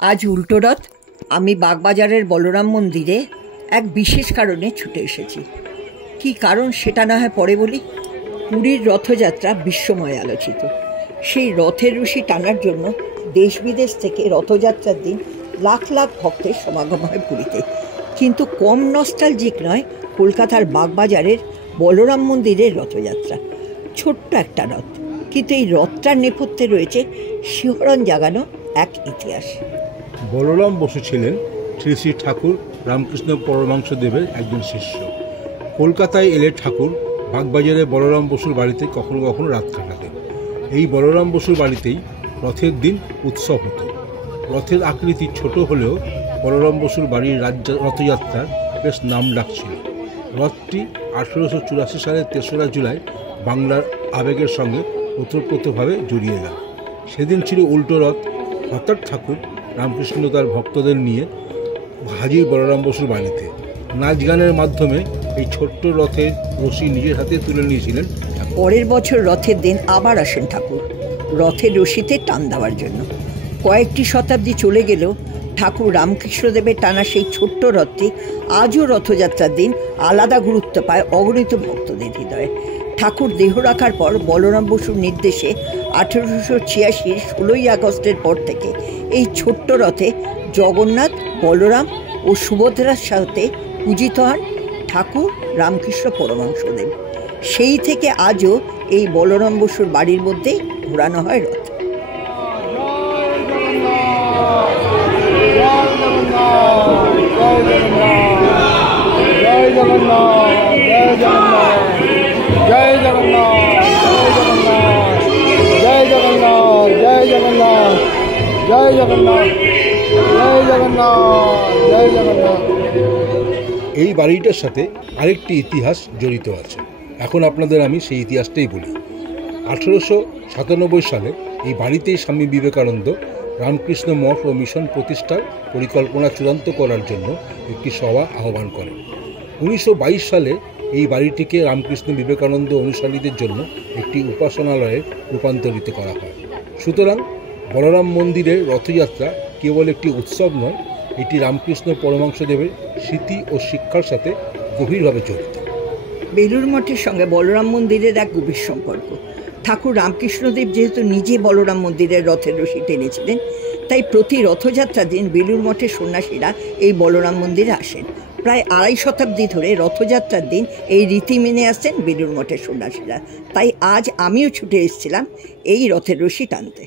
आज उल्टो रथ আমি বাগবাজারের বলরাম মন্দিরে এক বিশেষ কারণে ছুটে এসেছি। কি কারণ সেটা না হয় পরে বলি। পুরীর রথযাত্রা বিশ্বময় আলোচিত। সেই রথের রশি টানার জন্য দেশ বিদেশ থেকে রথযাত্রার দিন লাখ লাখ ভক্তের সমাগম হয় পুরীতে। কিন্তু কম নস্টালজিক নয় কলকাতার বাগবাজারের বলরাম মন্দিরের রথযাত্রা। ছোট্ট একটা রথ, কিন্তু এই রথটার নেপথ্যে রয়েছে শিহরণ জাগানো এক ইতিহাস। বলরাম বসু ছিলেন শ্রী শ্রী ঠাকুর রামকৃষ্ণ পরমহংসদেবের একজন শিষ্য। কলকাতায় এলে ঠাকুর বাগবাজারে বলরাম বসুর বাড়িতে কখনো কখনো রাত কাটাতেন। এই বলরাম বসুর বাড়িতেই রথের দিন উৎসব হতো। রথের আকৃতি ছোট হলেও বলরাম বসুর বাড়ির রথযাত্রার বেশ নাম ডাক ছিল। রথটি 1884 সালের 3রা জুলাই বাংলার আবেগের সঙ্গে ওতপ্রোতভাবে জড়িয়ে গেল। সেদিন ছিল উল্টো রথ। হঠাৎ ঠাকুর রামকৃষ্ণ তার ভক্তদের নিয়ে হাজির বলরাম বসুর বাড়িতে। নাচ গানের মাধ্যমে এই ছোট্ট রথের রশি নিজের হাতে তুলে নিয়েছিলেন। পরের বছর রথের দিন আবার আসেন ঠাকুর রথের রশিতে টান দেওয়ার জন্য। কয়েকটি শতাব্দী চলে গেলেও ঠাকুর রামকৃষ্ণদেবের টানা সেই ছোট্ট রথটি আজও রথযাত্রার দিন আলাদা গুরুত্ব পায় অগণিত ভক্তদের হৃদয়ে। ঠাকুর দেহ রাখার পর বলরাম বসুর নির্দেশে 1886 16ই আগস্টের পর থেকে এই ছোট্ট রথে জগন্নাথ, বলরাম ও সুভদ্রার সাথে পূজিত হন ঠাকুর রামকৃষ্ণ পরমহংসদেব। সেই থেকে আজও এই বলরাম বসুর বাড়ির মধ্যেই ঘোরানো হয় রথ। এই বাড়িটার সাথে আরেকটি ইতিহাস জড়িত আছে। এখন আপনাদের আমি সেই ইতিহাসটাই বলি। 1897 সালে এই বাড়িতেই স্বামী বিবেকানন্দ রামকৃষ্ণ মঠ ও মিশন প্রতিষ্ঠার পরিকল্পনা চূড়ান্ত করার জন্য একটি সভা আহ্বান করেন। 1922 সালে এই বাড়িটিকে রামকৃষ্ণ বিবেকানন্দ অনুসারীদের জন্য একটি উপাসনালয়ে রূপান্তরিত করা হয়। সুতরাং বলরাম মন্দিরের রথযাত্রা কেবল একটি উৎসব নয়, এটি রামকৃষ্ণ পরমহংসদেবের স্মৃতি ও শিক্ষার সাথে গভীরভাবে জড়িত। বেলুড় মঠের সঙ্গে বলরাম মন্দিরের এক গভীর সম্পর্ক। ঠাকুর রামকৃষ্ণদেব যেহেতু নিজে বলরাম মন্দিরের রথের রশি টেনেছিলেন, তাই প্রতি রথযাত্রার দিন বেলুড় মঠের সন্ন্যাসীরা এই বলরাম মন্দিরে আসেন। প্রায় 2.5 শতাব্দী ধরে রথযাত্রার দিন এই রীতি মেনে আসছেন বেলুড় মঠের সন্ন্যাসীরা। তাই আজ আমিও ছুটে এসেছিলাম এই রথের রশি টানতে।